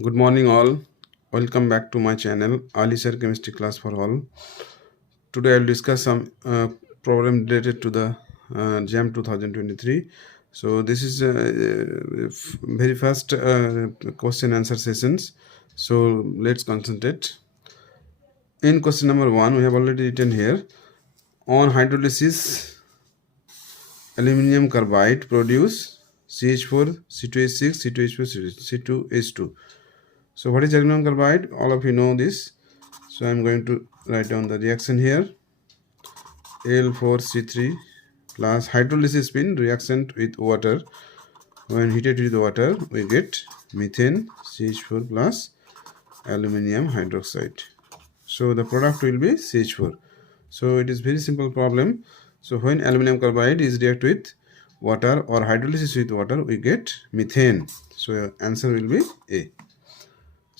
Good morning, all. Welcome back to my channel, Ali Sir Chemistry Class for All. Today, I'll discuss some problem related to the JAM 2023. So, this is very fast question answer sessions. So, let's concentrate. In question number 1, we have already written here on hydrolysis, aluminum carbide produce CH4, C2H6, C2H4, C2H2. So what is aluminum carbide? All of you know this. So I'm going to write down the reaction here. Al4C3 plus hydrolysis spin reaction with water. When heated with water, we get methane CH4 plus aluminum hydroxide. So the product will be CH4. So it is very simple problem. So when aluminum carbide is react with water or hydrolysis with water, we get methane. So answer will be A.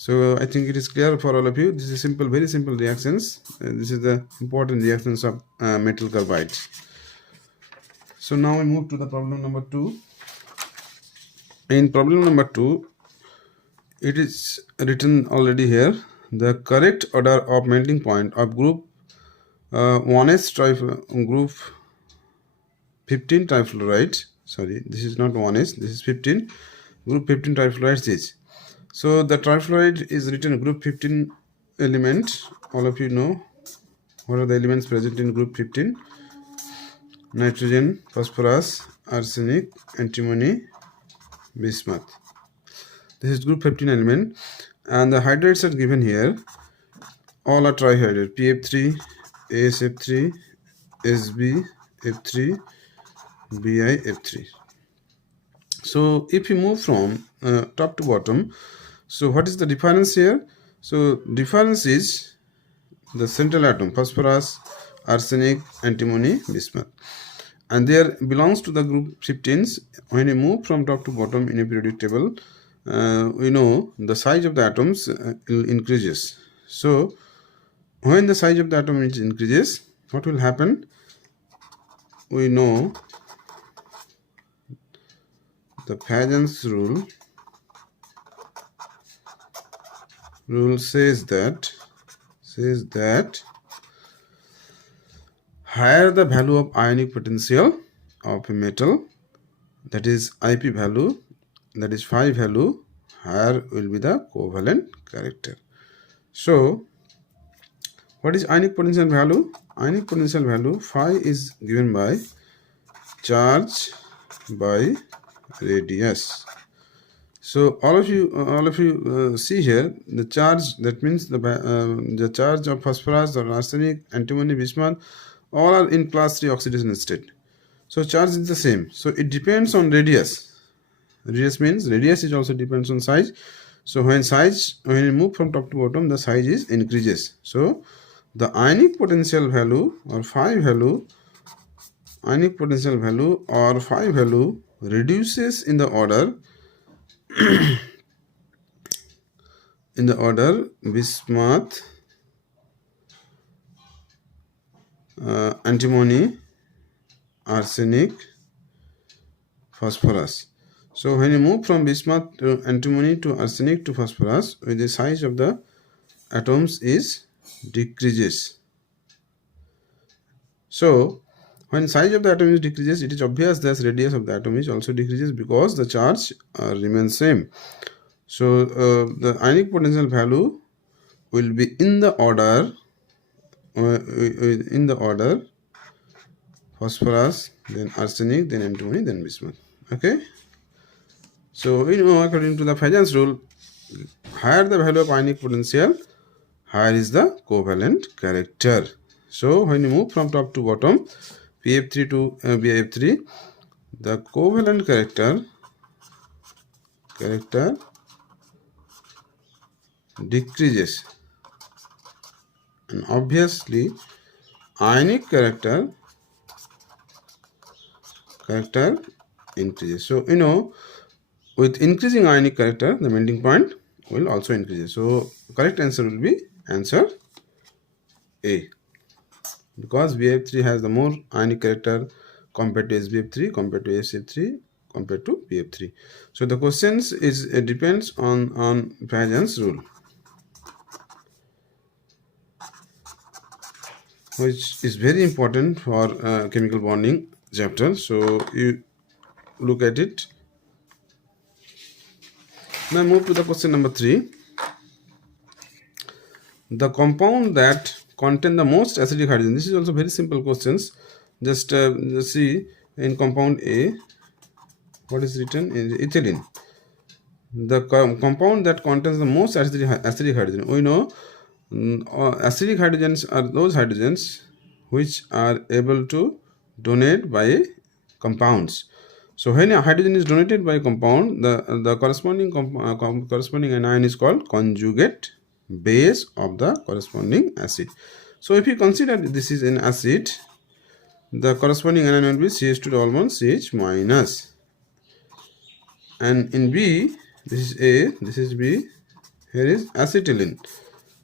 So I think it is clear for all of you. This is simple, very simple reactions. This is the important reactions of metal carbide. So now we move to the problem number 2. In problem number 2, it is written already here. The correct order of melting point of group 1s group 15 trifluoride. Sorry, this is not 1s. This is 15. Group 15 trifluorides is. So the trifluoride is written group 15 element. All of you know what are the elements present in group 15. Nitrogen, phosphorus, arsenic, antimony, bismuth. This is group 15 element, and the hydrates are given here. All are trihydrate: PF3, ASF3, SbF3, BiF3. So if you move from top to bottom, so what is the difference here? So difference is the central atom: phosphorus, arsenic, antimony, bismuth, and there belongs to the group 15s. When you move from top to bottom in a periodic table, we know the size of the atoms increases. So when the size of the atom increases, what will happen? We know the Paget's rule says that higher the value of ionic potential of a metal, that is IP value, that is phi value, higher will be the covalent character. So what is ionic potential value? Ionic potential value phi is given by charge by radius. So all of you see here the charge, that means the charge of phosphorus or arsenic, antimony, bismuth, all are in class 3 oxidation state. So charge is the same. So it depends on radius. Radius means radius is also depends on size. So when you move from top to bottom, the size is increases. So the ionic potential value or phi value, reduces in the order bismuth, antimony, arsenic, phosphorus. So when you move from bismuth to antimony to arsenic to phosphorus, the size of the atoms is decreases. So when size of the atom is decreases, it is obvious that radius of the atom is also decreases because the charge remains same. So the ionic potential value will be in the order phosphorus, then arsenic, then antimony, then bismuth. Okay. So according to the Paget's rule, higher the value of ionic potential, higher is the covalent character. So when you move from top to bottom, PF3 to BF3, the covalent character decreases, and obviously ionic character increases. So with increasing ionic character, the melting point will also increase. So correct answer will be answer A, because BF3 has the more ionic character compared to SBF3, compared to SF3, compared to PF3. So the questions is depends on Paget's rule, which is very important for chemical bonding chapter. So you look at it. Now move to the question number 3. The compound that contain the most acidic hydrogen. This is also very simple questions. Just see in compound A, what is written in ethylene. The compound that contains the most acidic hydrogen. We know acidic hydrogens are those hydrogens which are able to donate by compounds. So when a hydrogen is donated by a compound, the corresponding corresponding anion is called conjugate base of the corresponding acid. So if you consider this is an acid, the corresponding anion will be CH2 double bond CH minus. And in B, this is A, this is B, here is acetylene.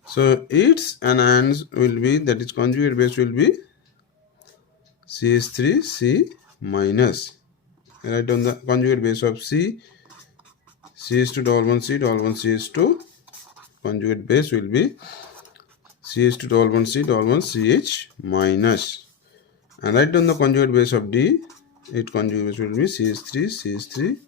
So its anions will be, that is conjugate base will be CH3C minus. Write down the conjugate base of C, CH2 double bond C double bond CH2. Conjugate base will be CH2 double bond C double bond CH minus. And write down the conjugate base of D. Its conjugate base will be CH3, CH3,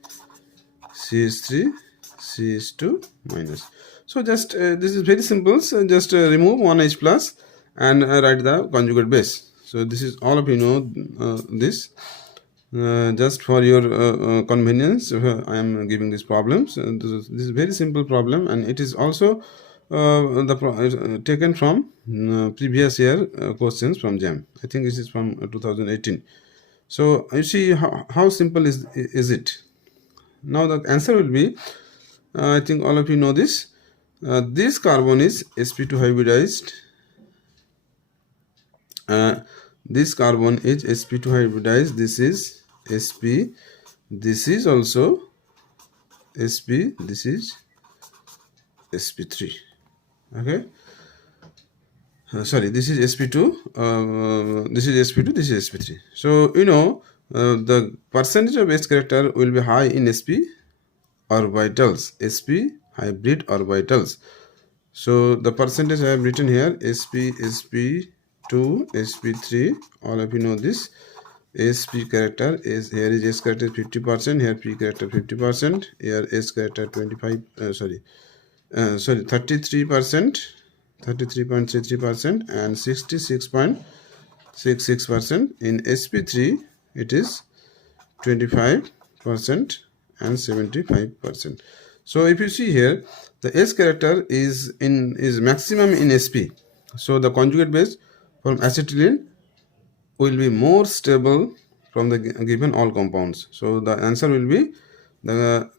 CH3, CH2 minus. So just this is very simple. So just remove one H plus and write the conjugate base. So this is all of you know this. Just for your convenience, I am giving these problems. This is very simple problem, and it is also taken from previous year questions from JAM. I think this is from 2018. So you see how simple is it. Now the answer will be, I think all of you know this. This carbon is sp2 hybridized. This carbon is sp2 hybridized. This is sp. This is also sp. This is sp3. Okay. Sorry, this is sp2. This is sp2. This is sp3. So you know the percentage of S character will be high in sp orbitals. Sp hybrid orbitals. So the percentage I have written here, sp, sp2, sp3. All of you know this. Sp character is, here is S character 50%, here P character 50%, here S character 33%, 33.33%, and 66.66%. In sp3 it is 25% and 75%. So if you see here, the S character is maximum in sp. So the conjugate base from acetylene will be more stable from the given all compounds. So the answer will be the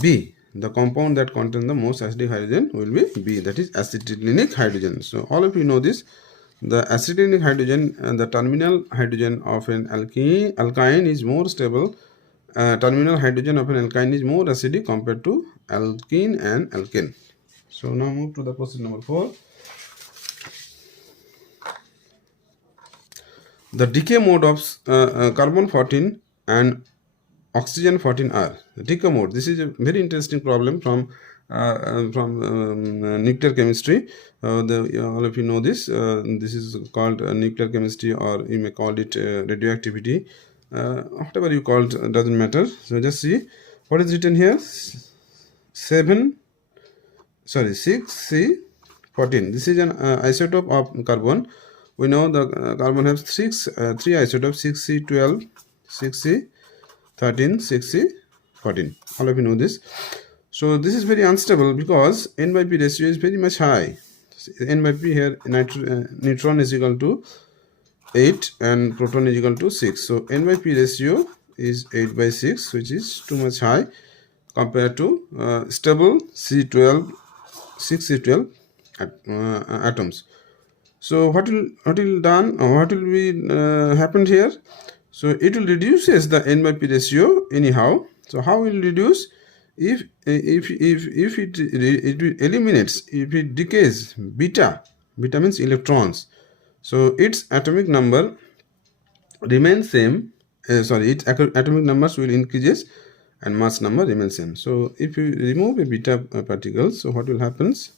B. The compound that contains the most acidic hydrogen will be B, that is acetylenic hydrogen. So all of you know this. The acetylenic hydrogen and the terminal hydrogen of an alkyne is more stable. Terminal hydrogen of an alkyne is more acidic compared to alkene and alkane. So now move to the question number 4. The decay mode of carbon 14 and oxygen 14 are. The decay mode. This is a very interesting problem from nuclear chemistry. All of you know this. This is called nuclear chemistry, or you may call it radioactivity. Whatever you call it, doesn't matter. So just see what is written here. 6C14. This is an isotope of carbon. We know the carbon has three isotopes: 6C12, 6C13, 6C14. All of you know this. So this is very unstable because N by P ratio is very much high. N by P here, neutron is equal to 8 and proton is equal to 6. So N by P ratio is 8 by 6, which is too much high compared to stable C12, 6C12 atoms. So what will be happened here? So it will reduces the N by P ratio anyhow. So how will reduce? If it eliminates, if it decays beta means electrons. So its atomic number remains same its atomic numbers will increases and mass number remains same. So if you remove a beta particle, so what will happens?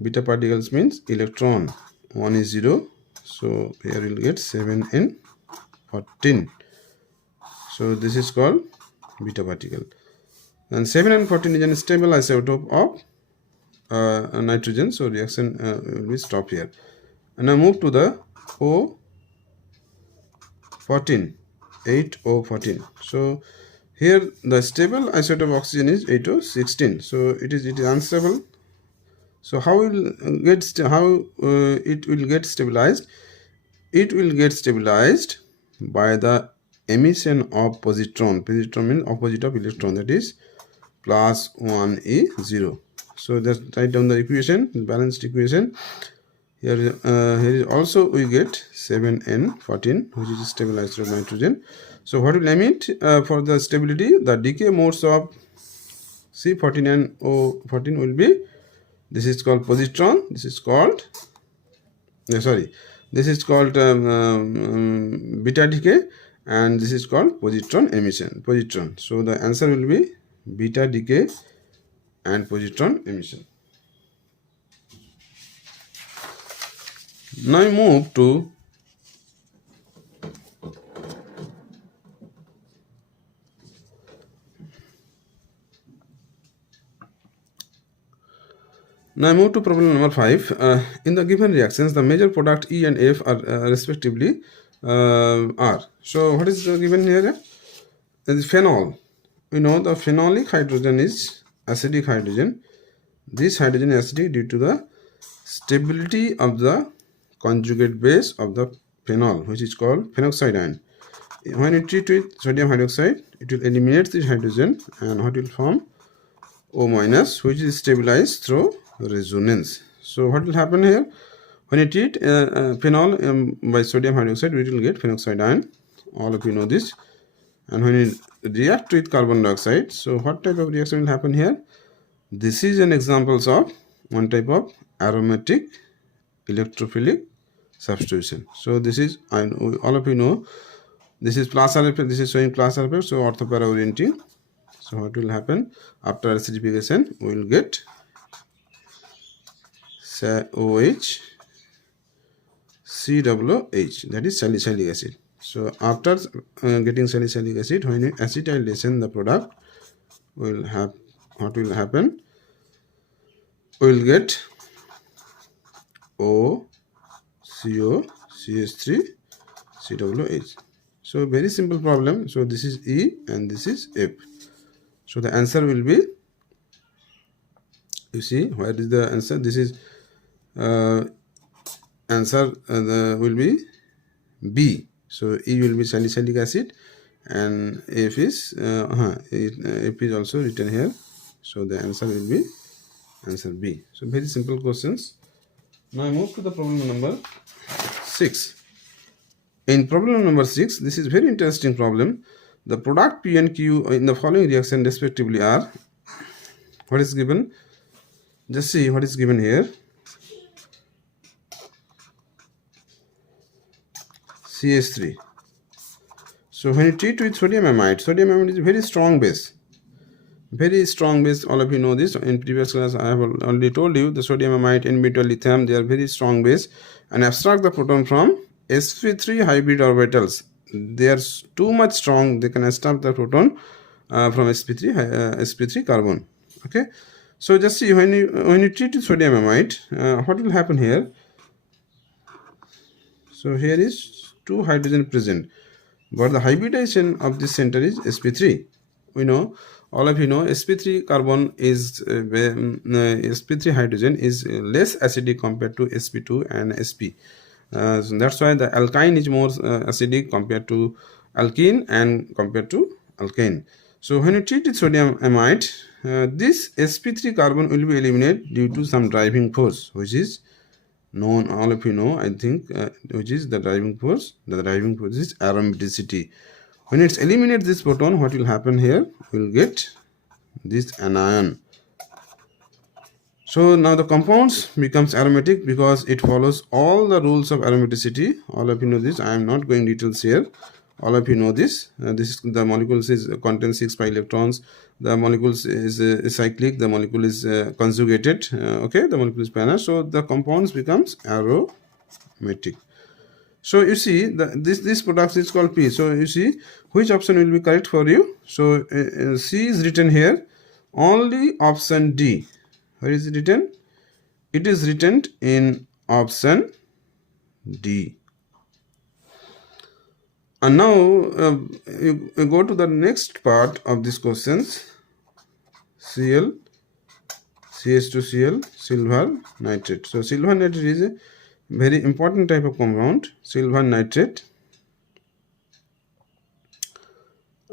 Beta particles means electron 1 is 0, so here we'll get 7 and 14. So this is called beta particle. And 7 and 14 is a stable isotope of nitrogen, so reaction will be stopped here. And now move to the O14, 8O14. So here the stable isotope of oxygen is 8O16. So it is unstable. So how will get it will get stabilized? It will get stabilized by the emission of positron. Positron means opposite of electron, that is plus 1e0. So just write down the equation, balanced equation. Here is also we get 7n14, which is stabilized of nitrogen. So what will emit for the stability? The decay modes of C14 and O14 will be, this is called positron, this is called this is called beta decay, and this is called positron emission. Positron. So the answer will be beta decay and positron emission. Now move to problem number 5. In the given reactions, the major product E and F are respectively are. So what is given here? Is phenol. We know the phenolic hydrogen is acidic hydrogen. This hydrogen is acidic due to the stability of the conjugate base of the phenol, which is called phenoxide ion. When you treat with sodium hydroxide, it will eliminate this hydrogen, and what will form? O minus, which is stabilized through resonance. So what will happen here? When you treat phenol by sodium hydroxide, we will get phenoxide ion. All of you know this. And when you react with carbon dioxide, so what type of reaction will happen here? This is an example of one type of aromatic electrophilic substitution. So this is, all of you know, this is plus alpha, this is showing plus alpha, so orthopara orienting. So what will happen after acidification? We will get OH, COOH, that is salicylic acid. So after getting salicylic acid, when you acetylation the product, will have, what will happen? We will get O, CO, CH3, COOH. So very simple problem. So this is E and this is F. So the answer will be, you see, where is the answer? This is answer will be B. So E will be salicylic acid, and F is F is also written here. So the answer will be answer B. So very simple questions. Now I move to the problem number 6. In problem number 6, this is very interesting problem. The product P and Q in the following reaction respectively are, what is given? Just see what is given here. CH3. So when you treat with sodium amide is a very strong base. Very strong base, all of you know this. In previous class I have already told you the sodium amide, NB12 lithium, they are very strong base, and abstract the proton from sp3 hybrid orbitals. They are too much strong, they can stop the proton from sp3 carbon. Okay, so just see when you treat with sodium amide, what will happen here? So here is 2 hydrogen present, but the hybridization of this center is sp3. We know, all of you know, sp3 carbon is sp3 hydrogen is less acidic compared to sp2 and sp. So that's why the alkyne is more acidic compared to alkene and compared to alkane. So when you treat with sodium amide, this sp3 carbon will be eliminated due to some driving force, which is known, all of you know, I think, which is the driving force. The driving force is aromaticity. When it's eliminate this proton, what will happen here? We'll get this anion. So now the compounds becomes aromatic because it follows all the rules of aromaticity. All of you know this. I am not going details here. All of you know this. This is the molecules is contains 6 pi electrons. The molecules is cyclic. The molecule is conjugated. Okay, the molecule is planar. So the compounds becomes aromatic. So you see this product is called P. So you see which option will be correct for you. So C is written here. Only option D. Where is it written? It is written in option D. And now you go to the next part of these questions. Cl, CH2Cl, silver nitrate. So silver nitrate is a very important type of compound. Silver nitrate.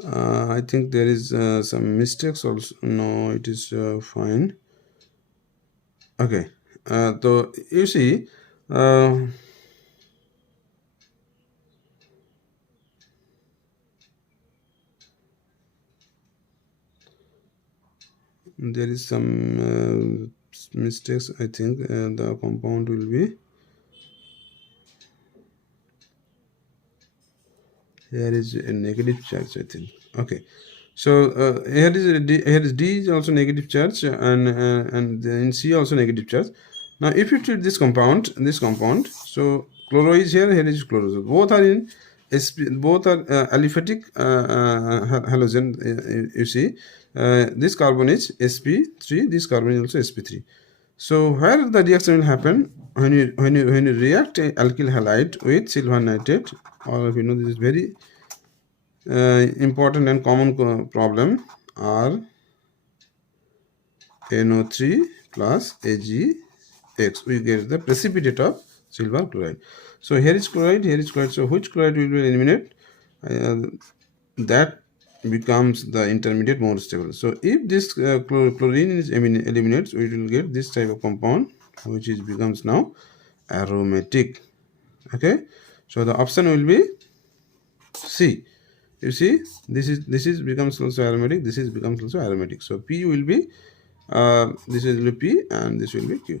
I think there is some mistakes also. No, it is fine. Okay. So you see. There is some mistakes. I think the compound will be here is a negative charge, I think. Okay, so here is D is also negative charge, and in C also negative charge. Now if you treat this compound, so chloro is here is chloro. So both are in sp, both are aliphatic halogen. You see, this carbon is sp3, this carbon is also sp3. So where the reaction will happen when you react a alkyl halide with silver nitrate. All of you know this is very important and common problem. R NO3 plus AgX, we get the precipitate of silver chloride. So here is chloride, here is chloride. So which chloride will be eliminated? That becomes the intermediate more stable. So if this chlorine is eliminated, we will get this type of compound, which is becomes now aromatic. Okay, so the option will be C. You see, this is becomes also aromatic. This is becomes also aromatic. So P will be this will be P and this will be Q.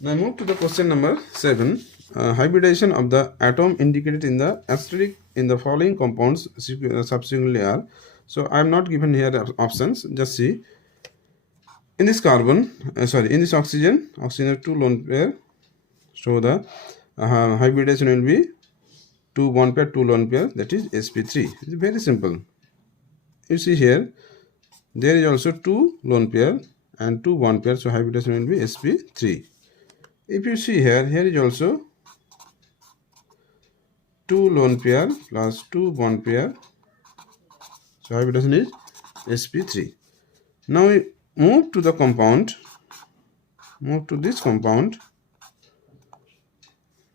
Now move to the question number 7. Hybridization of the atom indicated in the asterisk in the following compounds subsequently are. So I am not given here options. Just see. In this carbon, in this oxygen have 2 lone pair. So the hybridization will be 2 bond pair, 2 lone pair, that is sp3. It's very simple. You see here, there is also 2 lone pair and 2 bond pair, so hybridization will be sp3. If you see here, here is also 2 lone pair plus 2 bond pair, so hybridization is sp3. Now we move to the compound, move to this compound.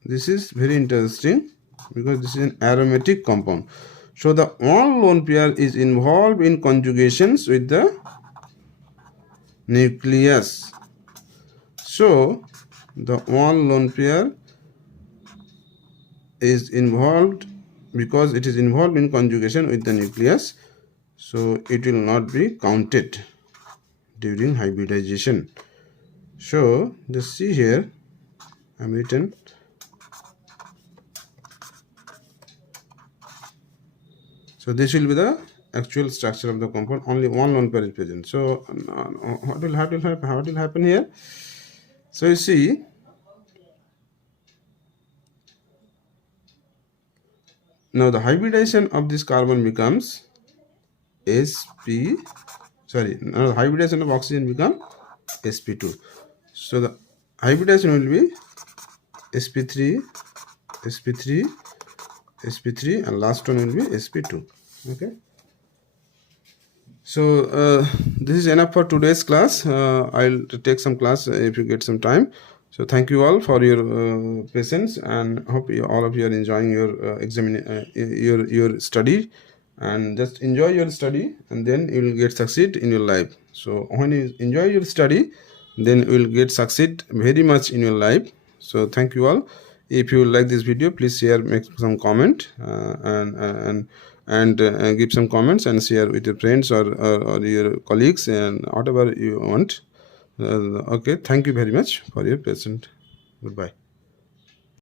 This is very interesting because this is an aromatic compound. So the one lone pair is involved in conjugations with the nucleus. So the one lone pair is involved because it is involved in conjugation with the nucleus. So it will not be counted during hybridization. So just see here, I am written. So this will be the actual structure of the compound. Only one lone pair is present. So what will happen here? So you see, now the hybridization of this carbon becomes now the hybridization of oxygen becomes sp2. So the hybridization will be sp3, and last one will be sp2. Okay. So this is enough for today's class. I'll take some class if you get some time. So thank you all for your patience, and hope all of you are enjoying your your study, and just enjoy your study, and then you will get succeed in your life. So when you enjoy your study, then you will get succeed very much in your life. So thank you all. If you like this video, please share, make some comment, and give some comments and share with your friends or your colleagues and whatever you want. Okay, thank you very much for your patience. Goodbye.